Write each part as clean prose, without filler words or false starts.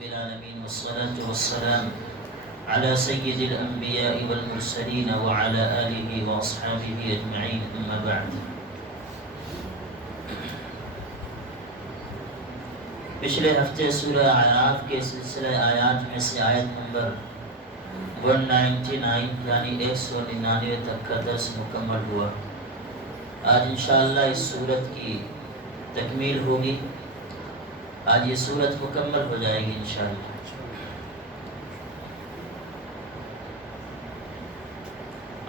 رب العالمين والصلاة والسلام على سيد الأنبياء والمرسلين وعلى آله وأصحابه أجمعين أما بعد. پچھلے ہفتے سورہ آیات کے سلسلہ آیات میں سے آیت نمبر 199 یعنی 199 تک کا درس مکمل ہوا. آج انشاءاللہ اس سورت کی تکمیل ہوگی. آج یہ سورت مکمل ہو جائے گی انشاءاللہ.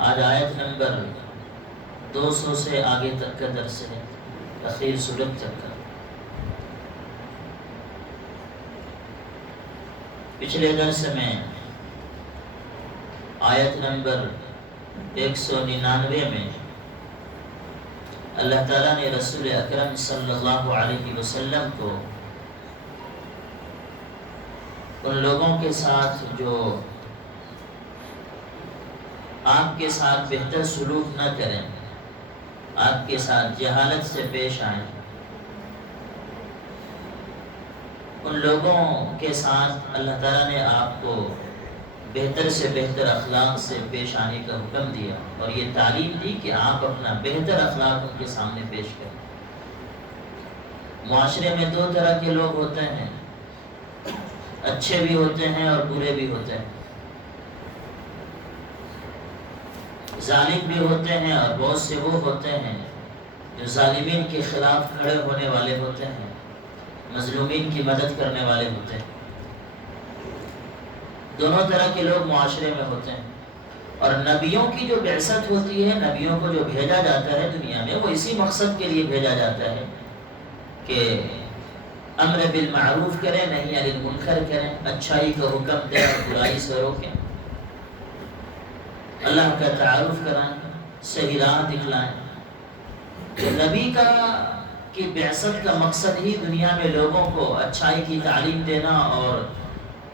آج آیت نمبر 200 سے آگے تک کا درس ہے، اخیر سورت تک کا. پچھلے درس میں آیت نمبر 199 میں اللہ تعالیٰ نے رسول اکرم صلی اللہ علیہ وسلم کو ان لوگوں کے ساتھ جو آپ کے ساتھ بہتر سلوک نہ کریں، آپ کے ساتھ جہالت سے پیش آئیں، ان لوگوں کے ساتھ اللہ تعالیٰ نے آپ کو بہتر سے بہتر اخلاق سے پیش آنے کا حکم دیا اور یہ تعلیم دی کہ آپ اپنا بہتر اخلاق ان کے سامنے پیش کریں. معاشرے میں دو طرح کے لوگ ہوتے ہیں، اچھے بھی ہوتے ہیں اور برے بھی ہوتے ہیں، ظالم بھی ہوتے ہیں اور بہت سے وہ ہوتے ہیں جو ظالمین کے خلاف کھڑے ہونے والے ہوتے ہیں، مظلومین کی مدد کرنے والے ہوتے ہیں. دونوں طرح کے لوگ معاشرے میں ہوتے ہیں. اور نبیوں کی جو بعثت ہوتی ہے، نبیوں کو جو بھیجا جاتا ہے دنیا میں، وہ اسی مقصد کے لیے بھیجا جاتا ہے کہ امر بالمعروف کریں، نہی عن المنکر کریں، اچھائی کا حکم دیں اور برائی سے روکیں، اللہ کا تعارف کرائیں، صحیح راہ دکھلائیں. نبی کی بعثت کا مقصد ہی دنیا میں لوگوں کو اچھائی کی تعلیم دینا اور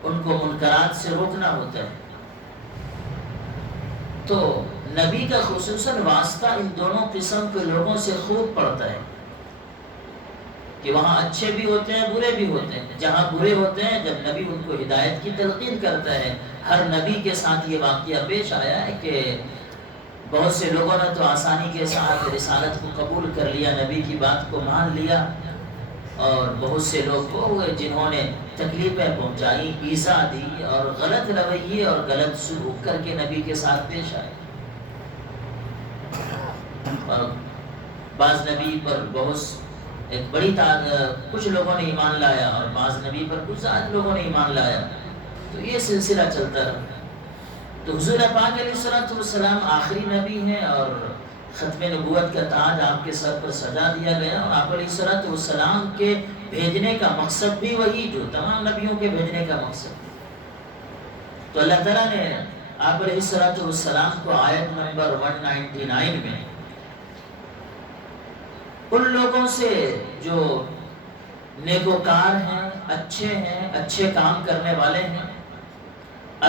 ان کو منکرات سے روکنا ہوتا ہے. تو نبی کا خصوصاً واسطہ ان دونوں قسم کے لوگوں سے خوب پڑتا ہے کہ وہاں اچھے بھی ہوتے ہیں، برے بھی ہوتے ہیں. جہاں برے ہوتے ہیں، جب نبی ان کو ہدایت کی تلقین کرتا ہے، ہر نبی کے ساتھ یہ واقعہ پیش آیا ہے کہ بہت سے لوگوں نے تو آسانی کے ساتھ رسالت کو قبول کر لیا، نبی کی بات کو مان لیا، اور بہت سے لوگ وہ ہوئے جنہوں نے تکلیفیں پہنچائی، ایذا دی اور غلط رویے اور غلط سلوک کر کے نبی کے ساتھ پیش آئے. اور بعض نبی پر ایک بڑی کچھ لوگوں نے ایمان لایا اور بعض نبی پر کچھ زیادہ لوگوں نے ایمان لایا. تو یہ سلسلہ چلتا رہا. تو حضور پاک علیہ الصلوۃ والسلام آخری نبی ہیں اور ختم نبوت کا تاج آپ کے سر پر سجا دیا گیا، اور آپ علیہ الصلوۃ والسلام کے بھیجنے کا مقصد بھی وہی جو تمام نبیوں کے بھیجنے کا مقصد. تو اللہ تعالیٰ نے آپ علیہ الصلوۃ والسلام کو آیت نمبر 199 میں ان لوگوں سے جو نیکوکار ہیں، اچھے ہیں، اچھے کام کرنے والے ہیں،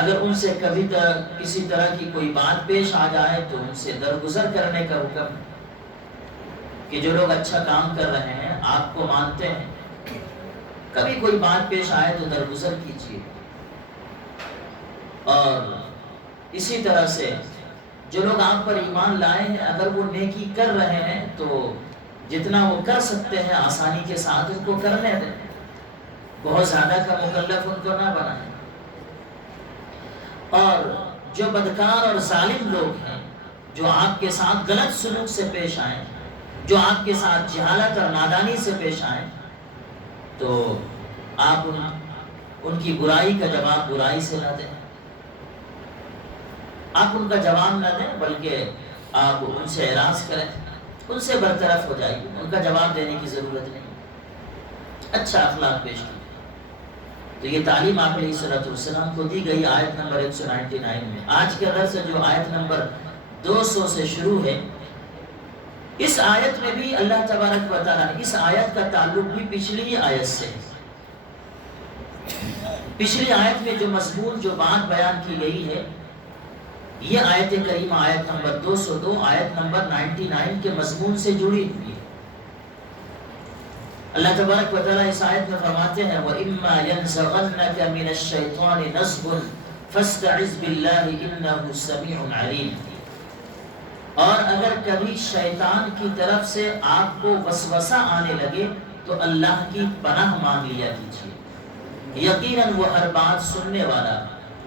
اگر ان سے کبھی کسی طرح کی کوئی بات پیش آ جائے تو ان سے درگزر کرنے کا حکم کہ جو لوگ اچھا کام کر رہے ہیں، آپ کو مانتے ہیں، کبھی کوئی بات پیش آئے تو درگزر کیجیے. اور اسی طرح سے جو لوگ آپ پر ایمان لائے ہیں، اگر وہ نیکی کر رہے ہیں تو جتنا وہ کر سکتے ہیں آسانی کے ساتھ ان کو کرنے دیں، بہت زیادہ کا مکلف ان کو نہ بنائیں. اور جو بدکار اور ظالم لوگ ہیں، جو آپ کے ساتھ غلط سلوک سے پیش آئیں، جو آپ کے ساتھ جہالت اور نادانی سے پیش آئیں، تو آپ ان کی برائی کا جواب برائی سے نہ دیں. آپ ان کا جواب نہ دیں، بلکہ آپ ان سے اعراض کریں، ان سے برطرف ہو جائیے، ان کا جواب دینے کی ضرورت نہیں، اچھا اخلاق پیش کیجیے. تو یہ تعلیم آپ علیہ الصلوۃ والسلام کو دی گئی آیت نمبر 199 میں. آج کا درس جو آیت نمبر 200 سے شروع ہے، اس آیت میں بھی اللہ تبارک و تعالیٰ نے اس آیت کا تعلق بھی پچھلی آیت سے ہے. پچھلی آیت میں جو مضمون جو بات بیان کی گئی ہے، یہ آیت کریمہ آیت نمبر 202 آیت نمبر 99 کے مضمون سے جڑی ہوئی ہے. اللہ تبارک و تعالیٰ اس آیت میں فرماتے ہیں وَإِمَّا يَنزَغَنَّكَ مِنَ الشَّيْطَانِ نَزْغٌ فَاسْتَعِذْ بِاللَّهِ إِنَّهُ سَمِيعٌ عَلِيمٌ، اور اگر کبھی شیطان کی طرف سے آپ کو وسوسہ آنے لگے تو اللہ کی پناہ مانگ لیا کیجیے، یقیناً وہ ہر بات سننے والا،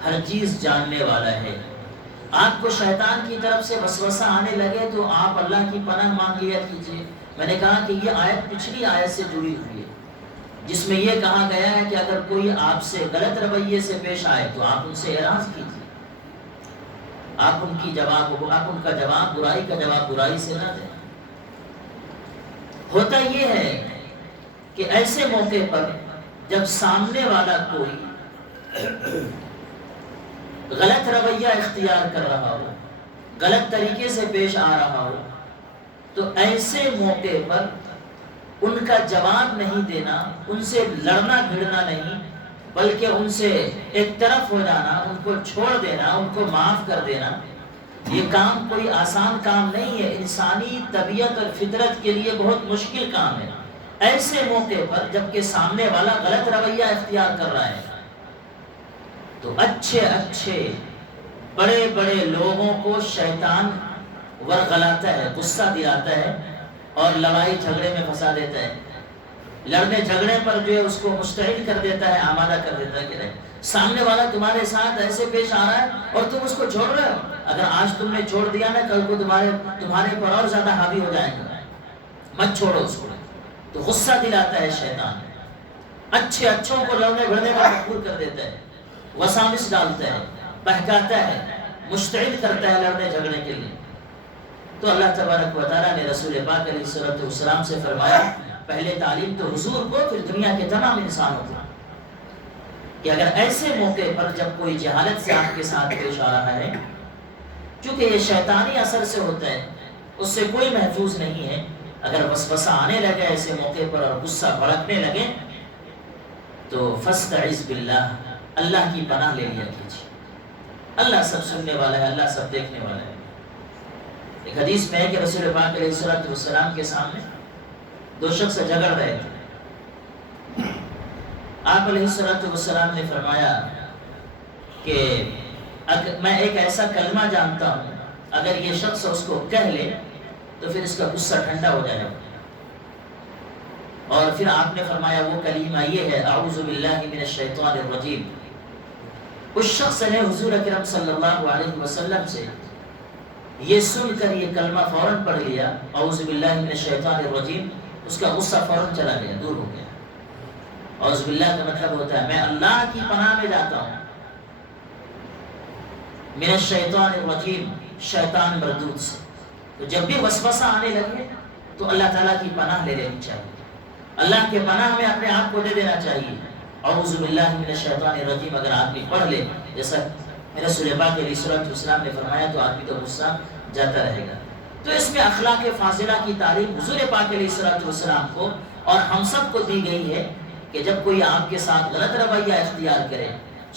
ہر چیز جاننے والا ہے۔ آپ کو شیطان کی طرف سے وسوسہ آنے لگے تو آپ اللہ کی پناہ مانگ لیا کیجیے۔ میں نے کہا کہ یہ آیت پچھلی آیت سے جڑی ہوئی ہے جس میں یہ کہا گیا ہے کہ اگر کوئی آپ سے غلط رویے سے پیش آئے تو آپ ان سے اعراض کیجیے، آپ ان کا جواب برائی کا جواب برائی سے نہ دیں۔ ہوتا یہ ہے کہ ایسے موقع پر جب سامنے والا کوئی غلط رویہ اختیار کر رہا ہو، غلط طریقے سے پیش آ رہا ہو، تو ایسے موقع پر ان کا جواب نہیں دینا، ان سے لڑنا بھڑنا نہیں، بلکہ ان سے ایک طرف ہو جانا، ان کو چھوڑ دینا، ان کو معاف کر دینا، یہ کام کوئی آسان کام نہیں ہے، انسانی طبیعت اور فطرت کے لیے بہت مشکل کام ہے۔ ایسے موقع پر جبکہ سامنے والا غلط رویہ اختیار کر رہا ہے تو اچھے بڑے بڑے لوگوں کو شیطان ورغلاتا ہے، غصہ دلاتا ہے اور لڑائی جھگڑے میں پھنسا دیتا ہے، لڑنے جھگڑے پر جو ہے اس کو مشتعل کر دیتا ہے، آمادہ کر دیتا ہے کہ سامنے والا تمہارے ساتھ ایسے پیش آ رہا ہے اور تم اس کو چھوڑ رہے ہو، اگر آج تم نے چھوڑ دیا نا کل کو تمہارے پر اور زیادہ حاوی ہو جائے گا، مت چھوڑو اس کو۔ تو غصہ دلاتا ہے شیطان، اچھوں کو لڑنے بھڑنے پر مجبور کر دیتا ہے، وساوس ڈالتا ہے، بہکاتا ہے، مشتعل کرتا ہے لڑنے جھگڑنے کے لیے۔ تو اللہ تبارک و تعالیٰ نے رسول پاک علیہ السلام سے فرمایا، پہلے تعلیم تو حضور کو، پھر دنیا کے تمام انسانوں کو، کہ اگر ایسے موقع پر جب کوئی جہالت سے آپ کے ساتھ پیش آ رہا ہے، چونکہ یہ شیطانی اثر سے ہوتا ہے، اس سے کوئی محفوظ نہیں ہے، اگر وسوسہ آنے لگے ایسے موقع پر اور غصہ بھڑکنے لگے تو فاستعذ باللہ، اللہ کی پناہ لے لیا کیجیے۔ اللہ سب سننے والا ہے، اللہ سب دیکھنے والا ہے۔ ایک حدیث میں ہے کہ رسول پاک علیہ السلام کے سامنے دو شخص جھگڑ رہے تھے، آپ علیہ السلام نے فرمایا کہ میں ایک ایسا کلمہ جانتا ہوں، اگر یہ شخص اس کو کہہ لے تو پھر اس کا غصہ ٹھنڈا ہو جائے گا، اور پھر آپ نے فرمایا وہ کلمہ یہ ہے اعوذ باللہ من الشیطان الرجیم۔ اس شخص نے حضور اکرم صلی اللہ علیہ وسلم سے یہ سن کر یہ کلمہ فوراً پڑھ لیا، اعوذ باللہ من الشیطان الرجیم، اس کا غصہ فوراً چلا گیا، دور ہو گیا۔ اعوذ باللہ کا مطلب ہوتا ہے میں اللہ کی پناہ میں جاتا ہوں، من الشیطان الرجیم، شیطان مردود سے۔ تو جب بھی وسوسہ آنے لگے تو اللہ تعالیٰ کی پناہ لے لینی چاہیے، اللہ کے پناہ میں اپنے آپ کو دے دینا چاہیے۔ اعوذ باللہ من الشیطان الرجیم اگر آدمی پڑھ لے، جیسا رسول پاک علیہ السلام نے فرمایا، تو آدمی کا غصہ جاتا رہے گا۔ تو اس میں اخلاق فاضلہ کی تعلیم حضور پاک علیہ السلام کو اور ہم سب کو دی گئی ہے کہ جب کوئی آپ کے ساتھ غلط رویہ اختیار کرے،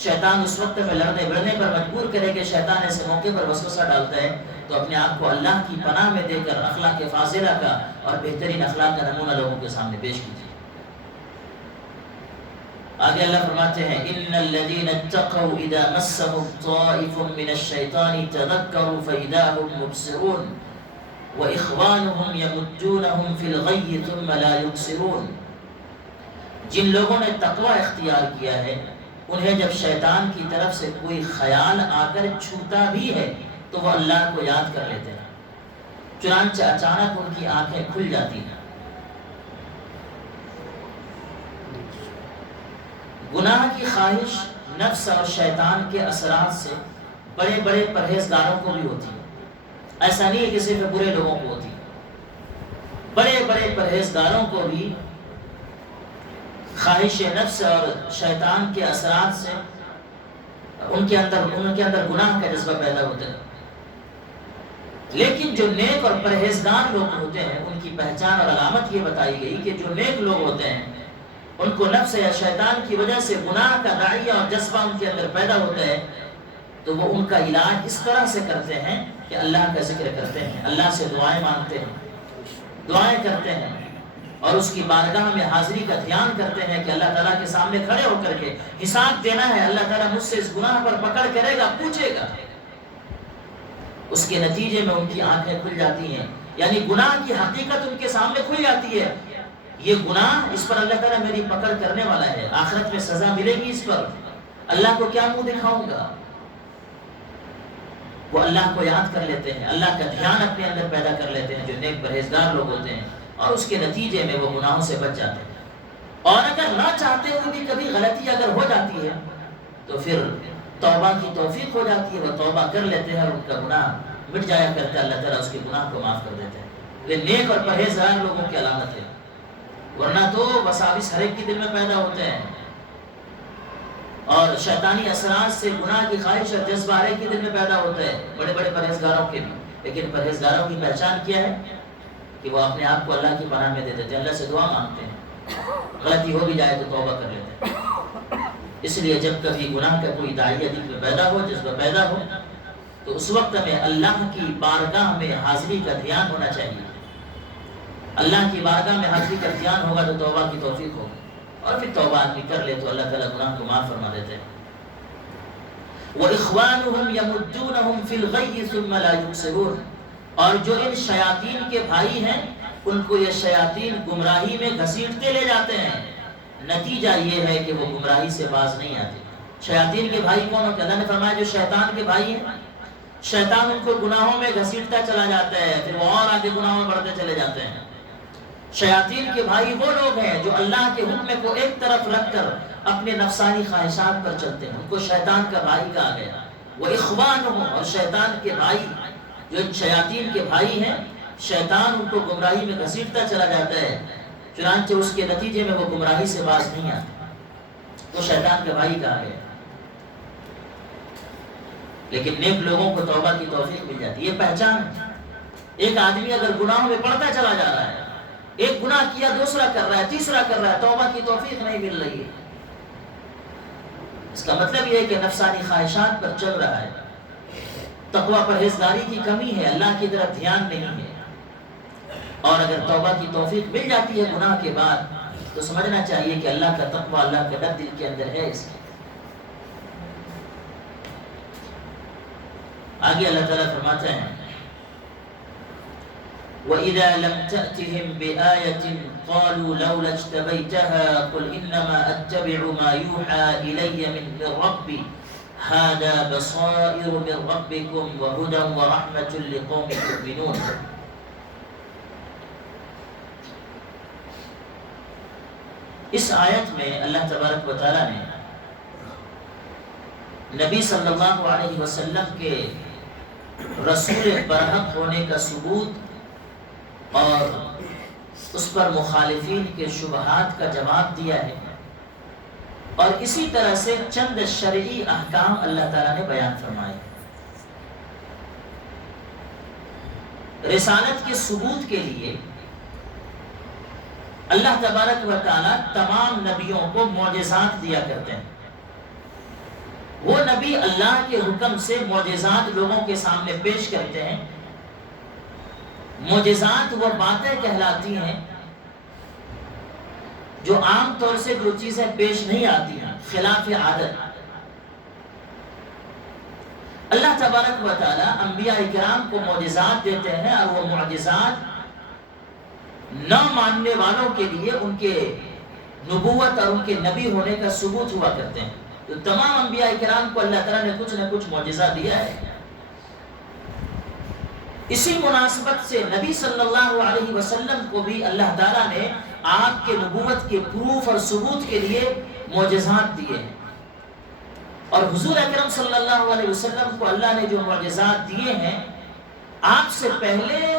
شیطان اس وقت میں لڑنے بڑھنے پر مجبور کرے کہ شیطان ایسے موقع پر وسوسہ ڈالتا ہے، تو اپنے آپ کو اللہ کی پناہ میں دے کر اخلاق فاضلہ کا اور بہترین اخلاق کا نمونہ لوگوں کے سامنے پیش کیجیے۔ آگے اللہ فرماتے ہیں ان الذين اتقوا اذا مسهم طائف من الشيطان تذكروا فاذا هم مبصرون واخوانهم يمدونهم في الغي ثم لا يبصرون۔ جن لوگوں نے تقوی اختیار کیا ہے، انہیں جب شیطان کی طرف سے کوئی خیال آ کر چھوتا بھی ہے تو وہ اللہ کو یاد کر لیتے ہیں، چنانچہ اچانک ان کی آنکھیں کھل جاتی ہیں۔ گناہ کی خواہش نفس اور شیطان کے اثرات سے بڑے بڑے پرہیزگاروں کو بھی ہوتی ہے، ایسا نہیں ہے کہ صرف برے لوگوں کو ہوتی ہے، بڑے بڑے پرہیزگاروں کو بھی خواہش نفس اور شیطان کے اثرات سے ان کے اندر گناہ کا جذبہ پیدا ہوتا ہے۔ لیکن جو نیک اور پرہیزگار لوگ ہوتے ہیں ان کی پہچان اور علامت یہ بتائی گئی کہ جو نیک لوگ ہوتے ہیں ان کو نفس یا شیطان کی وجہ سے گناہ کا داعیہ اور جذبہ ان کے اندر پیدا ہوتا ہے، تو وہ ان کا علاج اس طرح سے کرتے ہیں کہ اللہ کا ذکر کرتے ہیں، اللہ سے دعائیں مانگتے ہیں، دعائیں کرتے ہیں، اور اس کی بارگاہ میں حاضری کا دھیان کرتے ہیں کہ اللہ تعالیٰ کے سامنے کھڑے ہو کر کے حساب دینا ہے، اللہ تعالیٰ مجھ سے اس گناہ پر پکڑ کرے گا، پوچھے گا، اس کے نتیجے میں ان کی آنکھیں کھل جاتی ہیں، یعنی گناہ کی حقیقت ان کے سامنے کھل جاتی ہے. یہ گناہ، اس پر اللہ تعالیٰ میری پکڑ کرنے والا ہے، آخرت میں سزا ملے گی اس پر، اللہ کو کیا منہ دکھاؤں گا. وہ اللہ کو یاد کر لیتے ہیں، اللہ کا دھیان اپنے اندر پیدا کر لیتے ہیں جو نیک پرہیزگار لوگ ہوتے ہیں، اور اس کے نتیجے میں وہ گناہوں سے بچ جاتے ہیں. اور اگر نہ چاہتے ہوئے بھی کبھی غلطی اگر ہو جاتی ہے تو پھر توبہ کی توفیق ہو جاتی ہے، وہ توبہ کر لیتے ہیں اور ان کا گناہ مٹ جایا کرتا ہے، اللہ تعالیٰ اس کے گناہ کو معاف کر دیتے ہیں. یہ نیک اور پرہیزگار لوگوں کی علامت ہے، ورنہ تو وساوس ہر ایک کے دل میں پیدا ہوتے ہیں، اور شیطانی اثرات سے گناہ کی خواہش اور جذبہ ہر ایک کے دل میں پیدا ہوتا ہے، بڑے بڑے پرہیزگاروں کے بھی. لیکن پرہیزگاروں کی پہچان کیا ہے کہ وہ اپنے آپ کو اللہ کی پناہ میں دے دیتے ہیں، اللہ سے دعا مانگتے ہیں، غلطی ہو بھی جائے تو توبہ کر لیتے ہیں. اس لیے جب کبھی گناہ کا کوئی داعیہ دل میں پیدا ہو، جذبہ پیدا ہو، تو اس وقت میں اللہ کی بارگاہ میں حاضری کا دھیان ہونا چاہیے. اللہ کی بارگاہ میں حاضری کا دھیان ہوگا تو توبہ کی توفیق ہوگی، اور پھر توبہ آدمی کر لے تو اللہ تعالیٰ گناہ کو معاف فرما دیتے ہیں. وَإِخْوَانُهُمْ يَمُدُّونَهُمْ فِي الْغَيِّ ثُمَّ لَا يُبْصِرُونَ. اور جو ان شیاطین کے بھائی ہیں ان کو یہ شیاطین گمراہی میں گھسیٹتے لے جاتے ہیں، نتیجہ یہ ہے کہ وہ گمراہی سے باز نہیں آتے. شیاطین کے بھائی کون ہوتے ہیں؟ اللہ نے فرمایا جو شیطان کے بھائی ہیں، شیطان ان کو گناہوں میں گھسیٹتا چلا جاتا ہے، پھر وہ اور آگے گناہوں میں بڑھتے چلے جاتے ہیں. شیاطین کے بھائی وہ لوگ ہیں جو اللہ کے حکم کو ایک طرف رکھ کر اپنے نفسانی خواہشات پر چلتے ہیں، ان کو شیطان کا بھائی کہا گیا. وہ اخوانہم، اور شیطان کے بھائی جو شیاطین کے بھائی ہیں، شیطان ان کو گمراہی میں گھسیٹتا چلا جاتا ہے، چنانچہ اس کے نتیجے میں وہ گمراہی سے باز نہیں آتے، تو شیطان کا بھائی کہا گیا. لیکن نیک لوگوں کو توبہ کی توفیق مل جاتی ہے. یہ پہچان ہے. ایک آدمی اگر گناہوں میں پڑتا چلا جا رہا ہے، ایک گناہ کیا دوسرا کر رہا ہے، تیسرا کر رہا ہے، توبہ کی توفیق نہیں مل رہی ہے، اس کا مطلب یہ ہے کہ نفسانی خواہشات پر چل رہا ہے، تقوی پرہیزگاری کی کمی ہے، اللہ کی طرف دھیان نہیں ہے. اور اگر توبہ کی توفیق مل جاتی ہے گناہ کے بعد تو سمجھنا چاہیے کہ اللہ کا تقوی، اللہ کا ڈر دل کے اندر ہے. اس کے آگے اللہ تعالیٰ فرماتے ہیں وَإِذَا لَمْ تَأْتِهِمْ بِآيَةٍ قَالُوا لَوْلَا اجْتَبَيْتَهَا قُلْ إِنَّمَا أَتَّبِعُ مَا يُوحَى إِلَيَّ مِنْ رَبِّي هَذَا بَصَائِرُ مِنْ رَبِّكُمْ وَهُدًى وَرَحْمَةٌ لِقَوْمٍ يُؤْمِنُونَ. اس آیت میں اللہ تبارک و تعالیٰ نے نبی صلی اللہ علیہ وسلم کے رسول برحق ہونے کا ثبوت اور اس پر مخالفین کے شبہات کا جواب دیا ہے، اور اسی طرح سے چند شرعی احکام اللہ تعالیٰ نے بیان فرمائے. رسالت کے ثبوت کے لیے اللہ تبارک و تعالیٰ تمام نبیوں کو معجزات دیا کرتے ہیں. وہ نبی اللہ کے حکم سے معجزات لوگوں کے سامنے پیش کرتے ہیں. معجزات وہ باتیں کہلاتی ہیں جو عام طور سے جو چیزیں پیش نہیں آتی ہیں، خلاف عادت. اللہ تبارک و تعالی انبیاء کرام کو معجزات دیتے ہیں، اور وہ معجزات نہ ماننے والوں کے لیے ان کے نبوت اور ان کے نبی ہونے کا ثبوت ہوا کرتے ہیں. تو تمام انبیاء کرام کو اللہ تعالیٰ نے کچھ نہ کچھ معجزہ دیا ہے. اسی مناسبت سے نبی صلی اللہ علیہ وسلم کو بھی اللہ تعالیٰ نے آپ کے نبوت کے پروف اور ثبوت کے لیے معجزات دیے ہیں. اور حضور اکرم صلی اللہ علیہ وسلم کو اللہ نے جو معجزات دیے ہیں، آپ سے پہلے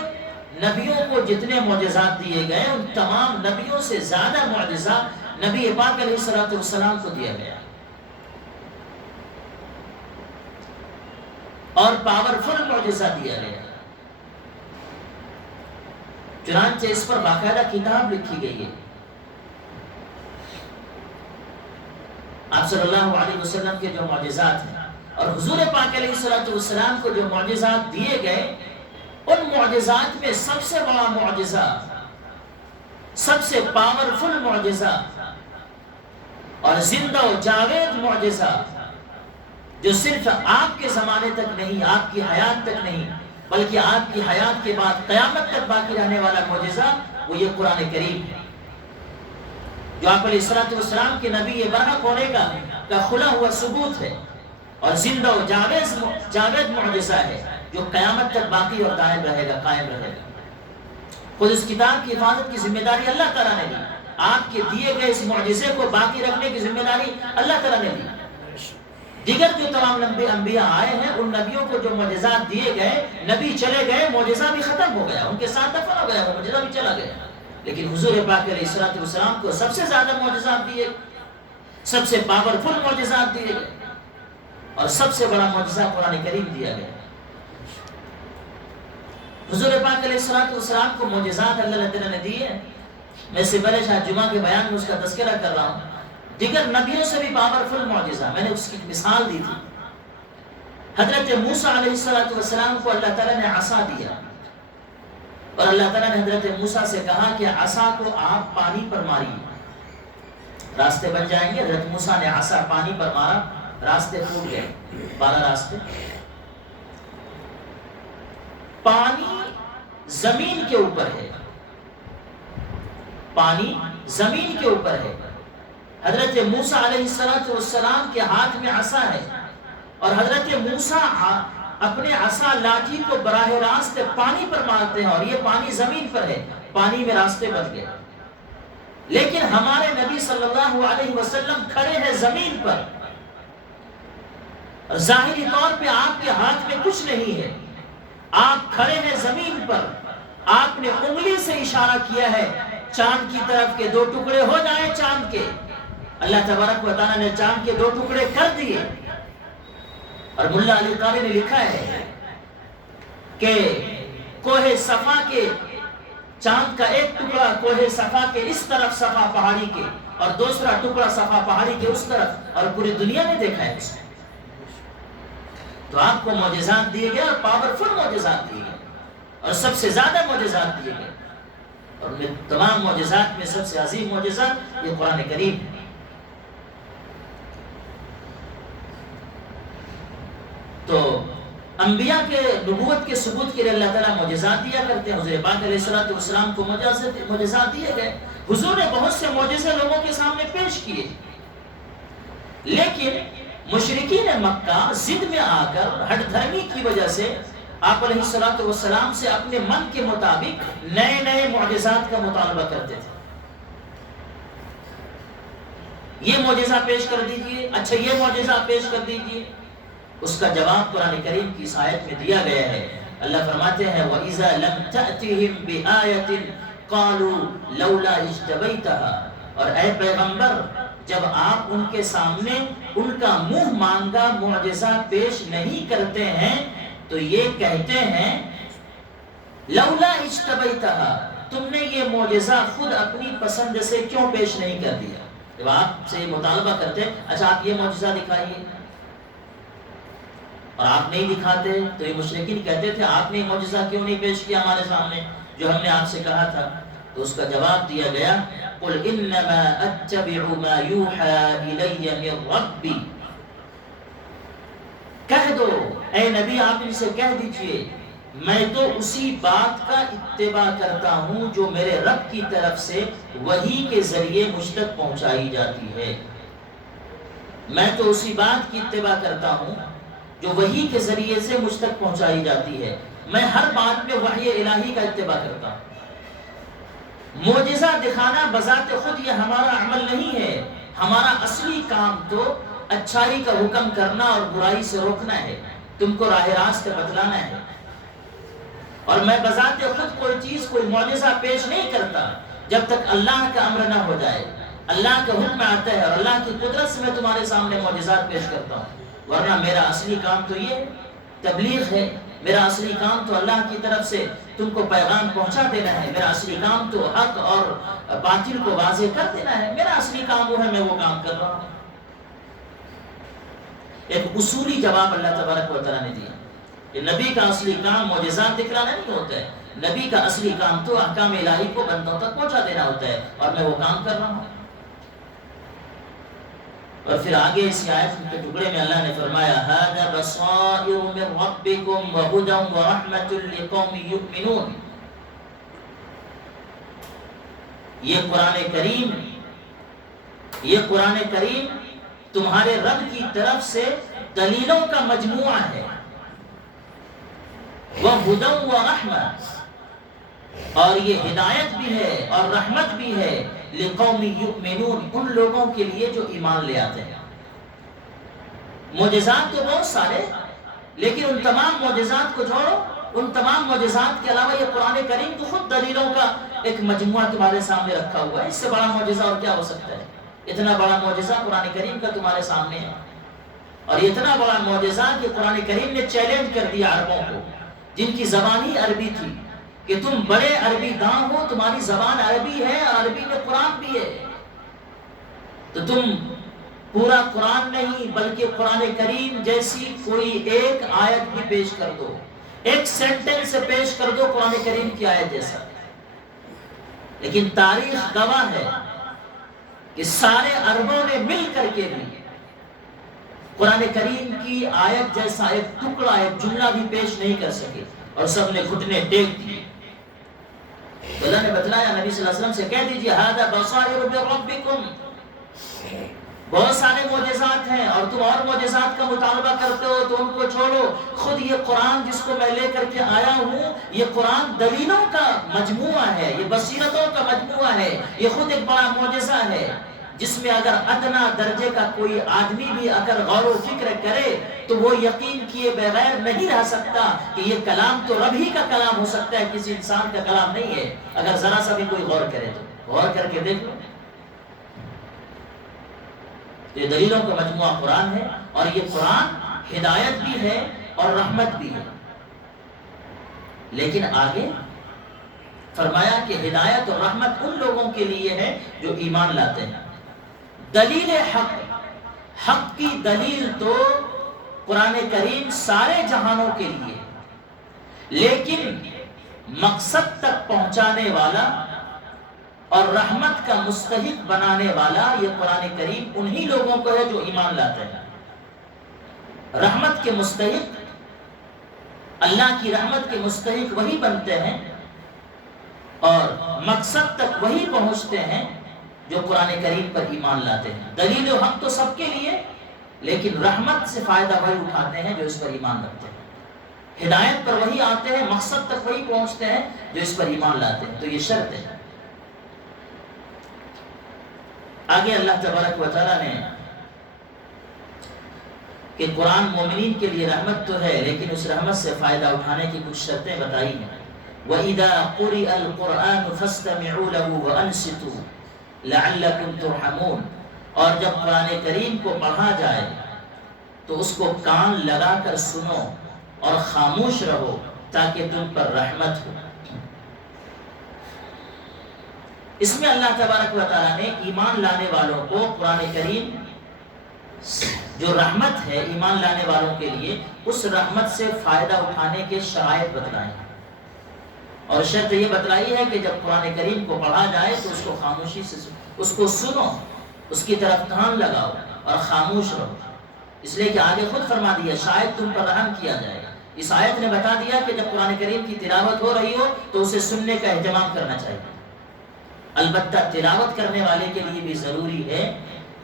نبیوں کو جتنے معجزات دیے گئے ان تمام نبیوں سے زیادہ معجزات نبی پاک علیہ الصلوۃ والسلام کو دیا گیا، اور پاورفل معجزہ دیا گیا. چنانچہ اس پر باقاعدہ کتاب لکھی گئی ہے. آپ صلی اللہ علیہ وسلم کے جو معجزات ہیں اور حضور پاک علیہ الصلوۃ والسلام کو جو معجزات دیے گئے، ان معجزات میں سب سے بڑا معجزہ سب سے پاورفل معجزہ اور زندہ و جاوید معجزہ جو صرف آپ کے زمانے تک نہیں، آپ کی حیات تک نہیں، بلکہ آپ کی حیات کے بعد قیامت تک باقی رہنے والا معجزہ، وہ یہ قرآن کریم ہے، جو آپ علیہ السلام کے نبی برحق ہونے کا کھلا ہوا ثبوت ہے، اور زندہ و جاوید معجزہ ہے جو قیامت تک باقی اور دائم رہے گا، قائم رہے گا۔ خود اس کتاب کی حفاظت کی ذمہ داری اللہ تعالیٰ نے دی، آپ کے دیے گئے اس معجزے کو باقی رکھنے کی ذمہ داری اللہ تعالیٰ نے دی۔ دیگر جو تمام انبیاء آئے ہیں، ان نبیوں کو جو معجزات دیے گئے، نبی چلے گئے، معجزہ بھی ختم ہو گیا، ان کے ساتھ دفن ہو گیا، وہ معجزہ بھی چلا گیا، لیکن حضور پاک علیہ السلام کو سب سے زیادہ معجزات دیے، سب سے پاورفل معجزات دیے گئے، اور سب سے بڑا معجزہ قرآن کریم دیا گیا۔ حضور پاک علیہ السلام کو معجزات اللہ تعالیٰ نے دی ہے۔ میں سے پہلے شاید جمعہ کے بیان میں اس کا تذکرہ کر رہا ہوں، دیگر نبیوں سے بھی پاورفل معجزہ، میں نے اس کی مثال دی تھی۔ حضرت موسیٰ علیہ السلام کو اللہ تعالیٰ نے عصا دیا، اور اللہ تعالیٰ نے حضرت موسیٰ سے کہا کہ عصا کو آپ پانی پر ماریے، راستے بن جائیں گے۔ حضرت موسیٰ نے عصا پانی پر مارا، راستے پھوٹ گئے، 12 راستے۔ پانی زمین کے اوپر ہے، پانی زمین کے اوپر ہے، حضرت موسیٰ علیہ السلام کے ہاتھ میں عصا ہے، اور حضرت موسیٰ اپنے عصا لاٹھی کو براہ راست پانی پر مارتے ہیں، اور یہ پانی زمین پر ہے، پانی میں راستے بن گئے۔ لیکن ہمارے نبی صلی اللہ علیہ وسلم کھڑے ہیں زمین پر، ظاہری طور پہ آپ کے ہاتھ میں کچھ نہیں ہے، آپ کھڑے ہیں زمین پر، آپ نے انگلی سے اشارہ کیا ہے چاند کی طرف کہ 2 ٹکڑے ہو جائیں چاند کے۔ اللہ تبارک و تعالیٰ نے چاند کے 2 ٹکڑے کر دیے، اور ملا علی قاری نے لکھا ہے کہ کوہ صفا کے چاند کا ایک ٹکڑا کوہ صفا کے اس طرف صفا پہاڑی کے، اور دوسرا ٹکڑا صفا پہاڑی کے اس طرف، اور پوری دنیا نے دیکھا ہے اس کو۔ تو آپ کو معجزات دیے گئے، اور پاورفل معجزات دیے گئے، اور سب سے زیادہ معجزات دیے گئے، اور تمام معجزات میں سب سے عظیم معجزہ یہ قرآن کریم ہے۔ تو انبیاء کے نبوت کے ثبوت کے لیے اللہ تعالیٰ معجزات دیا کرتے ہیں۔ حضور پاک علیہ السلام کو معجزات دیے گئے، حضور نے بہت سے معجزے لوگوں کے سامنے پیش کیے، لیکن مشرکین مکہ ضد میں آ کر ہٹ دھرمی کی وجہ سے آپ علیہ السلام سے اپنے من کے مطابق نئے نئے معجزات کا مطالبہ کرتے تھے۔ یہ معجزہ پیش کر دیجئے، اچھا یہ معجزہ پیش کر دیجئے۔ اس کا جواب قرآن کریم کی اس آیت میں دیا گیا ہے۔ اللہ فرماتے ہیں وَإِذَا لَمْ تَأْتِهِمْ بِآيَةٍ قَالُوا لَوْلَا اجْتَبَيْتَهَا، اور اے پیغمبر جب آپ ان کے سامنے ان کا منہ مانگا معجزہ پیش نہیں کرتے ہیں تو یہ کہتے ہیں لولا اجتبیتها، تم نے یہ معجزہ خود اپنی پسند سے کیوں پیش نہیں کر دیا۔ جب آپ سے مطالبہ کرتے اچھا آپ یہ معجزہ دکھائیے، اور آپ نہیں دکھاتے تو یہ مشرکین کہتے تھے آپ نے معجزہ کیوں نہیں پیش کیا ہمارے سامنے جو ہم نے آپ سے کہا تھا۔ تو اس کا جواب دیا گیا قل انما اتبع ما یوحى الی من ربی، کہہ دو اے نبی آپ ان سے کہہ دیجئے میں تو اسی بات کا اتباع کرتا ہوں جو میرے رب کی طرف سے وحی کے ذریعے مجھ تک پہنچائی جاتی ہے۔ میں تو اسی بات کی اتباع کرتا ہوں جو وحی کے ذریعے سے مجھ تک پہنچائی جاتی ہے، میں ہر بات میں وحی الہی کا اتباع کرتا ہوں۔ معجزہ دکھانا بذات خود یہ ہمارا عمل نہیں ہے، ہمارا اصلی کام تو اچھائی کا حکم کرنا اور برائی سے روکنا ہے، تم کو راہ راست بتلانا ہے۔ اور میں بذات خود کوئی چیز کوئی معجزہ پیش نہیں کرتا جب تک اللہ کا امر نہ ہو جائے، اللہ کا حکم آتا ہے اور اللہ کی قدرت سے میں تمہارے سامنے معجزات پیش کرتا ہوں، ورنہ میرا اصلی کام تو یہ تبلیغ ہے، میرا اصلی کام تو اللہ کی طرف سے تم کو پیغام پہنچا دینا ہے، میرا اصلی کام تو حق اور باطل کو واضح کر دینا ہے، میرا اصلی کام وہ ہے، میں وہ کام کر رہا ہوں۔ ایک اصولی جواب اللہ تبارک و تعالیٰ نے دیا کہ نبی کا اصلی کام معجزات دکھلانا نہیں ہوتا ہے، نبی کا اصلی کام تو احکام الہی کو بندوں تک پہنچا دینا ہوتا ہے، اور میں وہ کام کر رہا ہوں۔ اور پھر آگے اس آیت کے ٹکڑے میں اللہ نے فرمایا ھذا بصائر من ربکم وہدی ورحمۃ لقوم یؤمنون۔ یہ قرآن کریم تمہارے رب کی طرف سے دلیلوں کا مجموعہ ہے، وہدی ورحمۃ، اور یہ ہدایت بھی ہے اور رحمت بھی ہے، لقوم یؤمنون، ان لوگوں کے لیے جو ایمان لے آتے ہیں۔ معجزات تو بہت سارے، لیکن ان تمام معجزات کو چھوڑو، ان تمام معجزات کے علاوہ یہ قرآن کریم تو خود دلیلوں کا ایک مجموعہ تمہارے سامنے رکھا ہوا ہے۔ اس سے بڑا معجزہ اور کیا ہو سکتا ہے؟ اتنا بڑا معجزہ قرآن کریم کا تمہارے سامنے ہے، اور اتنا بڑا معجزہ کہ قرآن کریم نے چیلنج کر دیا عربوں کو، جن کی زبان ہی عربی تھی، کہ تم بڑے عربی داں ہو، تمہاری زبان عربی ہے اور عربی میں قرآن بھی ہے، تو تم پورا قرآن نہیں بلکہ قرآن کریم جیسی کوئی ایک آیت بھی پیش کر دو، ایک سینٹنس پیش کر دو قرآن کریم کی آیت جیسا۔ لیکن تاریخ گواہ ہے کہ سارے عربوں نے مل کر کے بھی قرآن کریم کی آیت جیسا ایک ٹکڑا، ایک جملہ بھی پیش نہیں کر سکے، اور سب نے گھٹنے ٹیک دیے۔ اللہ نے بتلایا نبی صلی اللہ علیہ وسلم سے کہہ دیجئے ھذا بصائر من ربکم، بہت سارے معجزات ہیں اور تم اور معجزات کا مطالبہ کرتے ہو تو ان کو چھوڑو، خود یہ قرآن جس کو میں لے کر کے آیا ہوں، یہ قرآن دلیلوں کا مجموعہ ہے، یہ بصیرتوں کا مجموعہ ہے، یہ خود ایک بڑا معجزہ ہے، جس میں اگر ادنا درجے کا کوئی آدمی بھی اگر غور و فکر کرے تو وہ یقین کیے بغیر نہیں رہ سکتا کہ یہ کلام تو رب ہی کا کلام ہو سکتا ہے، کسی انسان کا کلام نہیں ہے، اگر ذرا سا بھی کوئی غور کرے تو غور کر کے دیکھ لو۔ یہ دلیلوں کا مجموعہ قرآن ہے، اور یہ قرآن ہدایت بھی ہے اور رحمت بھی ہے۔ لیکن آگے فرمایا کہ ہدایت اور رحمت ان لوگوں کے لیے ہے جو ایمان لاتے ہیں۔ دلیل حق کی دلیل تو قرآن کریم سارے جہانوں کے لیے، لیکن مقصد تک پہنچانے والا اور رحمت کا مستحق بنانے والا یہ قرآن کریم انہی لوگوں کو ہے جو ایمان لاتے ہیں۔ رحمت کے مستحق، اللہ کی رحمت کے مستحق وہی بنتے ہیں اور مقصد تک وہی پہنچتے ہیں جو قرآن کریم پر ایمان لاتے ہیں۔ دلیل و حق تو سب کے لیے، لیکن رحمت سے فائدہ وہی اٹھاتے ہیں جو اس پر ایمان رکھتے ہیں۔ ہدایت پر وہی آتے ہیں، مقصد تک وہی پہنچتے ہیں جو اس پر ایمان لاتے ہیں۔ تو یہ شرط ہے۔ آگے اللہ تبارک و تعالیٰ نے کہ قرآن مومنین کے لیے رحمت تو ہے، لیکن اس رحمت سے فائدہ اٹھانے کی کچھ شرطیں بتائی ہیں۔ وَإِذَا قُرِئَ الْقُرْآنُ فَاسْتَمِعُوا لَهُ وَأَنصِتُوا لَعَلَّكُمْ تُرْحَمُونَ، اور جب قرآن کریم کو پڑھا جائے تو اس کو کان لگا کر سنو اور خاموش رہو تاکہ تم پر رحمت ہو۔ اس میں اللہ تبارک و تعالیٰ نے ایمان لانے والوں کو قرآن کریم جو رحمت ہے ایمان لانے والوں کے لیے، اس رحمت سے فائدہ اٹھانے کے شرائط بتلائے ہیں، اور شرط یہ بتلائی ہے کہ جب قرآن کریم کو پڑھا جائے تو اس کو خاموشی سے اس کو سنو، اس کی طرف کان لگاؤ اور خاموش رہو، اس لیے کہ آگے خود فرما دیا شاید تم پر رحم کیا جائے گا۔ اس آیت نے بتا دیا کہ جب قرآن کریم کی تلاوت ہو رہی ہو تو اسے سننے کا اہتمام کرنا چاہیے۔ البتہ تلاوت کرنے والے کے لیے بھی ضروری ہے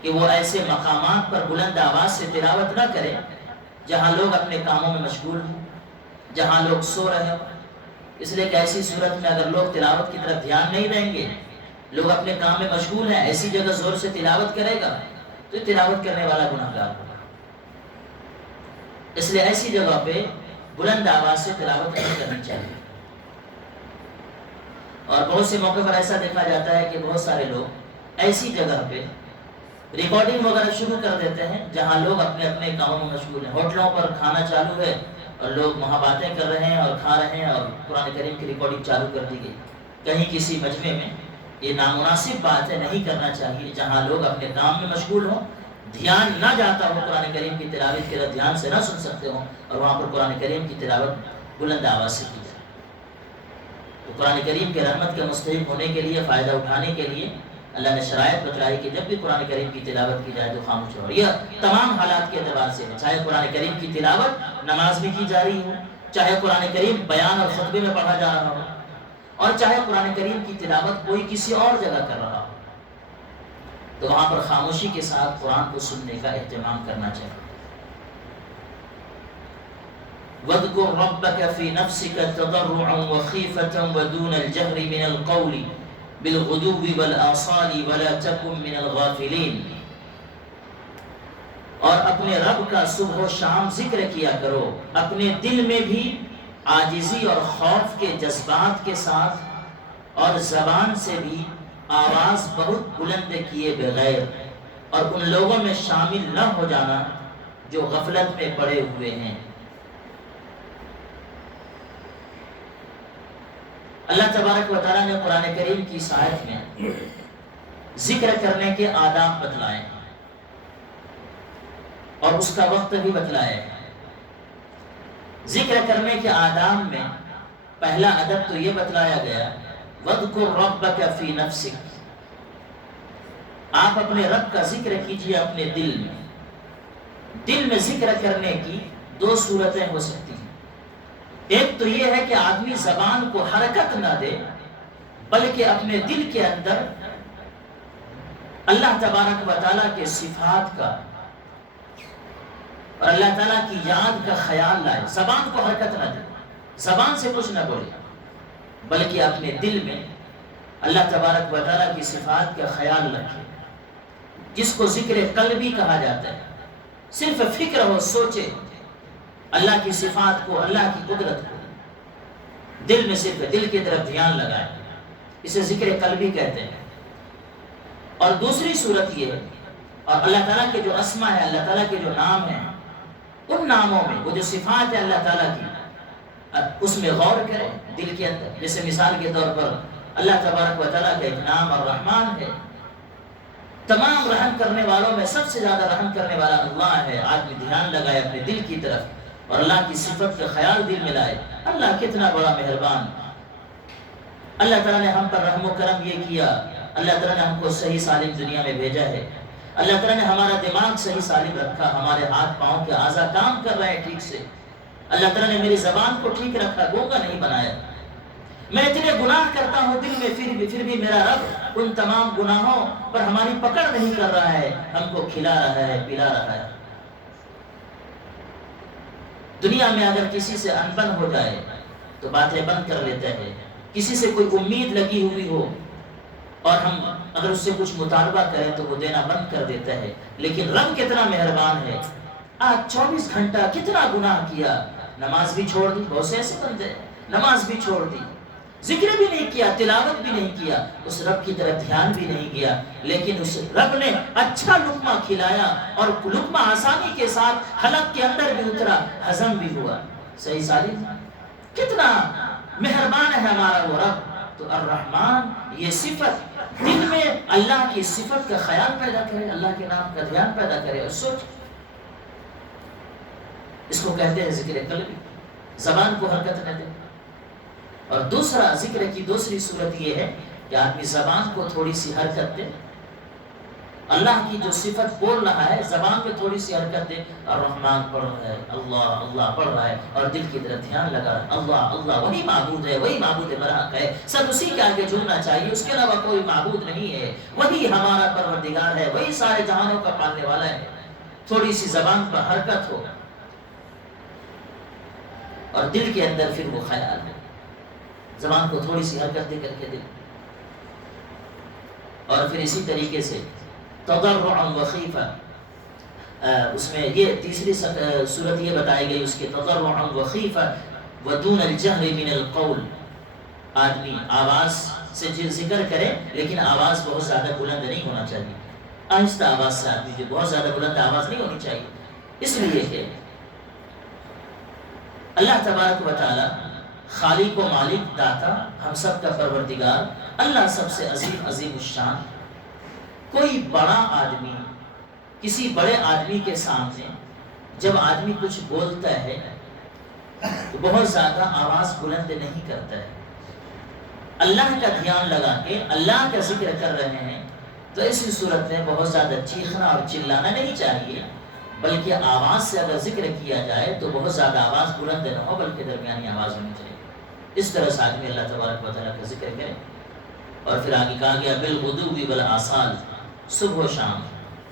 کہ وہ ایسے مقامات پر بلند آواز سے تلاوت نہ کرے جہاں لوگ اپنے کاموں میں مشغول ہوں، جہاں لوگ سو رہے ہوں، اس لیے کہ ایسی صورت میں اگر لوگ تلاوت کی طرف دھیان نہیں دیں گے، لوگ اپنے کام میں مشغول ہیں، ایسی جگہ زور سے تلاوت کرے گا تو تلاوت کرنے والا گناہگار ہوگا۔ اس لیے ایسی جگہ پہ بلند آواز سے تلاوت نہیں کرنی چاہیے۔ اور بہت سے موقع پر ایسا دیکھا جاتا ہے کہ بہت سارے لوگ ایسی جگہ پہ ریکارڈنگ وغیرہ شروع کر دیتے ہیں جہاں لوگ اپنے اپنے کاموں میں مشغول ہیں۔ ہوٹلوں پر کھانا چالو ہے اور لوگ وہاں باتیں کر رہے ہیں اور کھا رہے ہیں اور قرآن کریم کی ریکارڈنگ چالو کر دی گئی۔ کہیں کسی مجمع میں یہ نامناسب بات ہے، نہیں کرنا چاہیے، جہاں لوگ اپنے کام میں مشغول ہوں، دھیان نہ جاتا ہو قرآن کریم کی تلاوت کی طرف، دھیان سے نہ سن سکتے ہوں، اور وہاں پر قرآن کریم کی تلاوت بلند آواز سے کی جائے۔ تو قرآن کریم کے رحمت کے مستحق ہونے کے لیے، فائدہ اٹھانے کے لیے اللہ نے شرائط بتلائی کہ جب بھی قرآن کریم کی تلاوت کی جائے تو خاموش رہو. یہ تمام حالات کے اعتبار سے ہے، چاہے قرآن کریم کی تلاوت نماز میں کی جا رہی ہو، چاہے قرآن کریم بیان اور خطبے میں پڑھا جا رہا ہو، اور چاہے قرآن کریم کی تلاوت کوئی کسی اور جگہ کر رہا ہو، تو وہاں پر خاموشی کے ساتھ قرآن کو سننے کا اہتمام کرنا چاہیے. وَاذْكُرْ رَبَّكَ فِي نَفْسِكَ تَضَرُّعًا وَخِيفَةً وَدُونَ الْجَهْرِ مِنَ الْقَوْلِ بِالْغُدُوِّ وَالْآصَالِ وَلَا تَكُن مِّنَ الْغَافِلِينَ. اور اپنے رب کا صبح و شام ذکر کیا کرو، اپنے دل میں بھی عاجزی اور خوف کے جذبات کے ساتھ، اور زبان سے بھی آواز بہت بلند کیے بغیر، اور ان لوگوں میں شامل نہ ہو جانا جو غفلت میں پڑے ہوئے ہیں. اللہ تبارک و تعالیٰ نے قرآن کریم کی اس آیت میں ذکر کرنے کے آداب بتلائے ہیں اور اس کا وقت بھی بتلایا ہے. ذکر کرنے کے آداب میں پہلا ادب تو یہ بتلایا گیا وَاذْكُرْ رَبَّكَ فِي نَفْسِكَ، آپ اپنے رب کا ذکر کیجئے اپنے دل میں. دل میں ذکر کرنے کی دو صورتیں ہو سکتی ہیں. ایک تو یہ ہے کہ آدمی زبان کو حرکت نہ دے، بلکہ اپنے دل کے اندر اللہ تبارک و تعالیٰ کے صفات کا اور اللہ تعالیٰ کی یاد کا خیال لائے. زبان کو حرکت نہ دے، زبان سے کچھ نہ بولے، بلکہ اپنے دل میں اللہ تبارک و تعالیٰ کی صفات کا خیال رکھے، جس کو ذکر قلبی کہا جاتا ہے. صرف فکر ہو، سوچے اللہ کی صفات کو، اللہ کی قدرت کو، دل میں صرف دل کی طرف دھیان لگائے، اسے ذکر قلبی کہتے ہیں. اور دوسری صورت یہ ہے، اور اللہ تعالیٰ کے جو اسما ہے، اللہ تعالیٰ کے جو نام ہیں، ان ناموں میں وہ جو صفات ہے اللہ تعالیٰ کی، اس میں غور کریں دل کے اندر. جیسے مثال کے طور پر اللہ تبارک و تعالیٰ کا ایک نام الرحمن ہے. تمام رحم کرنے والوں میں سب سے زیادہ رحم کرنے والا اللہ ہے. آدمی دھیان لگائے اپنے دل کی طرف اور اللہ کی صفت کا خیال دل میں لائے. اللہ کتنا بڑا مہربان، اللہ تعالیٰ نے ہم پر رحم و کرم یہ کیا، اللہ تعالیٰ نے ہم کو صحیح سالم دنیا میں بھیجا ہے، اللہ تعالیٰ نے ہمارا دماغ صحیح سالم رکھا، ہمارے ہاتھ پاؤں کے اعضاء کام کر رہے ہیں ٹھیک سے، اللہ تعالیٰ نے میری زبان کو ٹھیک رکھا، گونگا نہیں بنایا. میں اتنے گناہ کرتا ہوں دل میں، پھر بھی میرا رب ان تمام گناہوں پر ہماری پکڑ نہیں کر رہا ہے، ہم کو کھلا رہا ہے، پلا رہا ہے. دنیا میں اگر کسی سے انبن ہو جائے تو باتیں بند کر لیتے ہیں، کسی سے کوئی امید لگی ہوئی ہو اور ہم اگر اس سے کچھ مطالبہ کریں تو وہ دینا بند کر دیتا ہے. لیکن رب کتنا مہربان ہے، آج 24 گھنٹہ کتنا گناہ کیا، نماز بھی چھوڑ دی. بہت سے ایسے بندے نماز بھی چھوڑ دی، ذکر بھی نہیں کیا، تلاوت بھی نہیں کیا، اس رب کی طرف دھیان بھی نہیں کیا، لیکن اس رب نے اچھا لقمہ کھلایا اور لقمہ آسانی کے ساتھ حلق کے اندر بھی اترا، ہضم بھی ہوا. صحیح سالم، کتنا مہربان ہے ہمارا وہ رب. تو الرحمن، یہ صفت دل میں اللہ کی صفت کا خیال پیدا کرے، اللہ کے نام کا دھیان پیدا کرے اور سوچ. اس کو کہتے ہیں ذکر قلبی، زبان کو حرکت نہ دے. اور دوسرا ذکر کی دوسری صورت یہ ہے کہ آدمی زبان کو تھوڑی سی حرکت دے، اللہ کی جو صفت بول رہا ہے زبان پہ تھوڑی سی حرکت دے. الرحمن پڑھ رہا ہے، اللہ اللہ پڑھ رہا ہے، اور دل کی طرف دھیان لگا رہا ہے، اللہ اللہ وہی معبود ہے، وہی معبود برحق ہے، سب اسی کے آگے جھکنا چاہیے، اس کے علاوہ کوئی معبود نہیں ہے، وہی ہمارا پروردگار ہے، وہی سارے جہانوں کا پالنے والا ہے. تھوڑی سی زبان پر حرکت ہو اور دل کے اندر پھر وہ خیال ہے، زبان کو تھوڑی سی حرکت دے کر کے دل. اور پھر اسی طریقے سے تضرعا وخیفا، اس میں یہ تیسری صورت یہ بتائی گئی اس کے تضرعا وخیفا ودون الجهر من القول. آدمی آواز سے ذکر کرے لیکن آواز بہت زیادہ بلند نہیں ہونا چاہیے، آہستہ آواز سے آدمی جو بہت زیادہ بلند آواز نہیں ہونی چاہیے. اس لیے کہ اللہ تبارک و تعالی خالق و مالک، داتا، ہم سب کا پروردگار، اللہ سب سے عظیم عظیم الشان. کوئی بڑا آدمی کسی بڑے آدمی کے سامنے جب آدمی کچھ بولتا ہے تو بہت زیادہ آواز بلند نہیں کرتا ہے، اللہ کا دھیان لگا کے اللہ کا ذکر کر رہے ہیں تو اسی صورت میں بہت زیادہ چیخنا اور چلانا نہیں چاہیے، بلکہ آواز سے اگر ذکر کیا جائے تو بہت زیادہ آواز بلند نہ ہو بلکہ درمیانی آواز ہونی چاہیے۔ اس طرح سے آدمی اللہ تبارک و تعالیٰ کا ذکر کرے۔ اور پھر آگے کہا گیا بالغدو والآصال، صبح و شام۔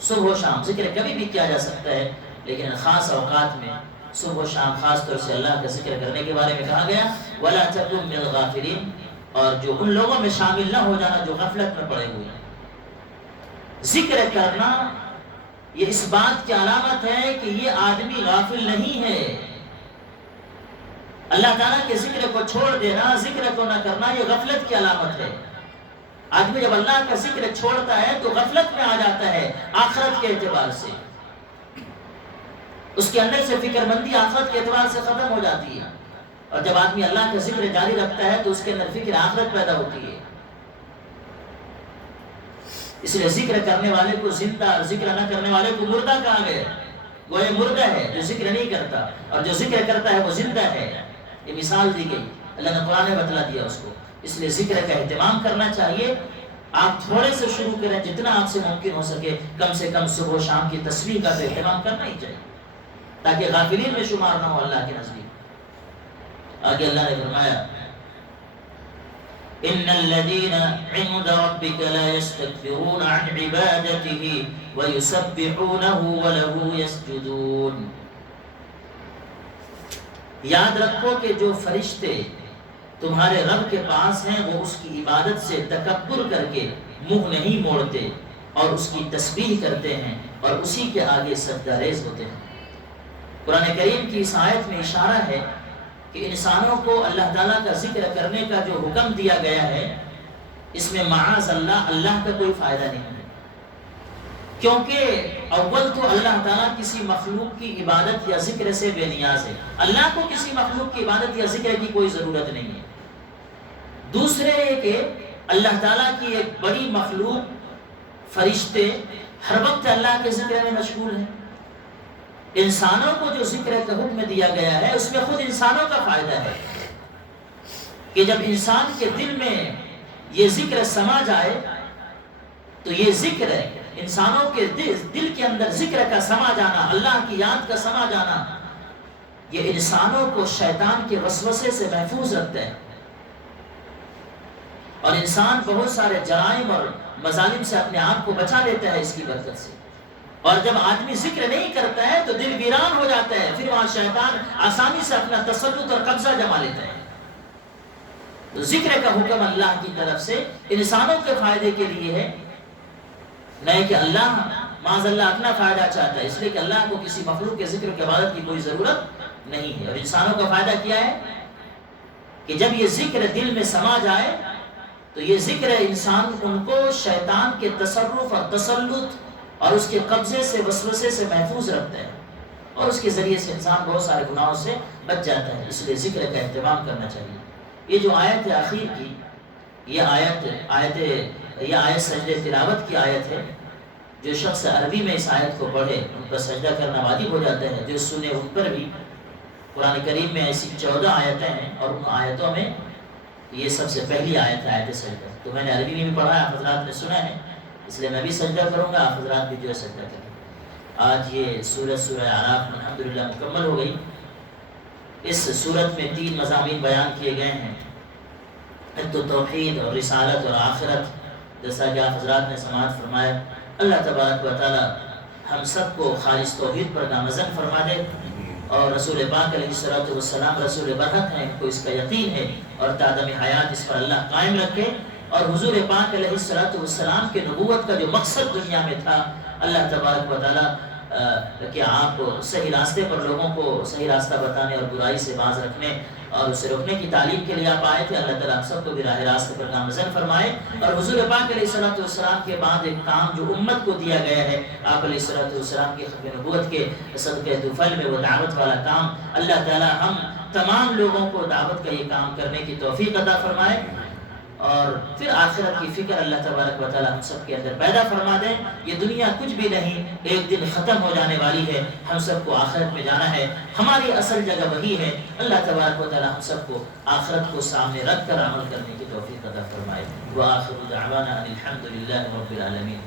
صبح و شام ذکر کبھی بھی کیا جا سکتا ہے، لیکن خاص اوقات میں صبح و شام خاص طور سے اللہ کا ذکر کرنے کے بارے میں کہا گیا وَلَا تَكُن مِّنَ الْغَافِلِينَ، اور جو ان لوگوں میں شامل نہ ہو جانا جو غفلت میں پڑے ہوئے ہیں۔ ذکر کرنا یہ اس بات کی علامت ہے کہ یہ آدمی غافل نہیں ہے۔ اللہ تعالیٰ کے ذکر کو چھوڑ دینا، ذکر کو نہ کرنا، یہ غفلت کی علامت ہے۔ آدمی جب اللہ کا ذکر چھوڑتا ہے تو غفلت میں آ جاتا ہے آخرت کے اعتبار سے، اس کے اندر سے فکر مندی آخرت کے اعتبار سے ختم ہو جاتی ہے، اور جب آدمی اللہ کا ذکر جاری رکھتا ہے تو اس کے اندر فکر آخرت پیدا ہوتی ہے۔ اس لیے ذکر کرنے والے کو زندہ اور ذکر نہ کرنے والے کو مردہ کہا گیا۔ وہ مردہ ہے جو ذکر نہیں کرتا، اور جو ذکر کرتا ہے وہ زندہ ہے۔ یہ مثال دی گئی، اللہ نے قرآن میں بتلا دیا اس کو۔ اس لیے ذکر کا اہتمام کرنا چاہیے۔ آپ تھوڑے سے شروع کریں، جتنا آپ سے ممکن ہو سکے، کم سے کم صبح و شام کی تسبیح کا اہتمام کرنا ہی چاہیے، تاکہ غافلین میں شمار نہ ہو اللہ کے نزدیک۔ آگے اللہ نے فرمایا ان الذين عند ربك لا يستكبرون عن عبادته ويسبحونه وله يسجدون۔ یاد رکھو کہ جو فرشتے تمہارے رب کے پاس ہیں وہ اس کی عبادت سے تکبر کر کے منہ نہیں موڑتے اور اس کی تسبیح کرتے ہیں اور اسی کے آگے سجدہ ریز ہوتے ہیں۔ قرآن کریم کی اس آیت میں اشارہ ہے کہ انسانوں کو اللہ تعالیٰ کا ذکر کرنے کا جو حکم دیا گیا ہے اس میں معاذ اللہ اللہ کا کوئی فائدہ نہیں ہے، کیونکہ اول تو اللہ تعالیٰ کسی مخلوق کی عبادت یا ذکر سے بے نیاز ہے، اللہ کو کسی مخلوق کی عبادت یا ذکر کی کوئی ضرورت نہیں ہے۔ دوسرے یہ کہ اللہ تعالیٰ کی ایک بڑی مخلوق فرشتے ہر وقت اللہ کے ذکر میں مشغول ہیں۔ انسانوں کو جو ذکر کا حکم دیا گیا ہے اس میں خود انسانوں کا فائدہ ہے کہ جب انسان کے دل میں یہ ذکر سما جائے تو یہ ذکر انسانوں کے دل کے اندر ذکر کا سما جانا، اللہ کی یاد کا سما جانا، یہ انسانوں کو شیطان کے وسوسے سے محفوظ رکھتا ہے، اور انسان بہت سارے جرائم اور مظالم سے اپنے آپ کو بچا لیتا ہے اس کی برکت سے۔ اور جب آدمی ذکر نہیں کرتا ہے تو دل ویران ہو جاتا ہے، پھر وہاں شیطان آسانی سے اپنا تسلط اور قبضہ جما لیتا ہے۔ تو ذکر کا حکم اللہ کی طرف سے انسانوں کے فائدے کے لیے ہے، نہیں کہ اللہ معاذ اللہ اپنا فائدہ چاہتا ہے، اس لیے کہ اللہ کو کسی مخلوق کے ذکر کی عبادت کی کوئی ضرورت نہیں ہے۔ اور انسانوں کا فائدہ کیا ہے کہ جب یہ ذکر دل میں سما جائے تو یہ ذکر انسان ان کو شیطان کے تصرف اور تسلط اور اس کے قبضے سے وسوسے سے محفوظ رکھتا ہے، اور اس کے ذریعے سے انسان بہت سارے گناہوں سے بچ جاتا ہے۔ اس لیے ذکر کا اہتمام کرنا چاہیے۔ یہ جو آیت ہے آخر کی، یہ آیت سجدہ تلاوت کی آیت ہے۔ جو شخص عربی میں اس آیت کو پڑھے ان پر سجدہ کرنا واجب ہو جاتا ہے، جو سنے ان پر بھی۔ قرآن کریم میں ایسی 14 آیتیں ہیں اور ان آیتوں میں یہ سب سے پہلی آیت ہے آیت سجدہ۔ تو میں نے عربی میں بھی پڑھا ہے، آپ حضرات نے سنا ہے، اس لیے میں بھی سجدہ کروں گا، آپ حضرات بھی جو ہے سجدہ کریں۔ آج یہ سورہ اعراف الحمدللہ مکمل ہو گئی۔ اس سورت میں 3 مضامین بیان کیے گئے ہیں، ایک تو توحید اور رسالت اور آخرت، جیسا کہ آپ حضرات نے سماعت فرمایا۔ اللہ تبارک و تعالی ہم سب کو خالص توحید پر گامزن فرما دے، اور رسول پاک علیہ الصلوۃ والسلام رسول برحق ہیں، کو اس کا یقین ہے، اور تادم حیات اس پر اللہ قائم رکھے، اور حضور پاک علیہ الصلوۃ والسلام کے نبوت کا جو مقصد دنیا میں تھا، اللہ تبارک و تعالی کہ آپ صحیح راستے پر لوگوں کو صحیح راستہ بتانے اور برائی سے باز رکھنے اور اسے روکنے کی تعلیم کے لیے آپ آئے تھے، اللہ تعالیٰ آپ سب کو بھی راہ راست پر گامزن فرمائے۔ اور حضور پاک علیہ الصلوۃ والسلام کے بعد ایک کام جو امت کو دیا گیا ہے، آپ علیہ الصلوۃ والسلام کی ختم نبوت کے صدقہ طفیل میں وہ دعوت والا کام، اللہ تعالیٰ ہم تمام لوگوں کو دعوت کا یہ کام کرنے کی توفیق عطا فرمائے۔ اور پھر آخرت کی فکر اللہ تبارک و تعالی ہم سب کے اندر پیدا فرما دیں. یہ دنیا کچھ بھی نہیں، ایک دن ختم ہو جانے والی ہے. ہم سب کو آخرت میں جانا ہے، ہماری اصل جگہ وہی ہے. اللہ تبارک و تعالی ہم سب کو آخرت کو سامنے رکھ کر عمل کرنے کی توفیق عطا فرمائے. وآخر دعوانا الحمد للہ رب العالمین.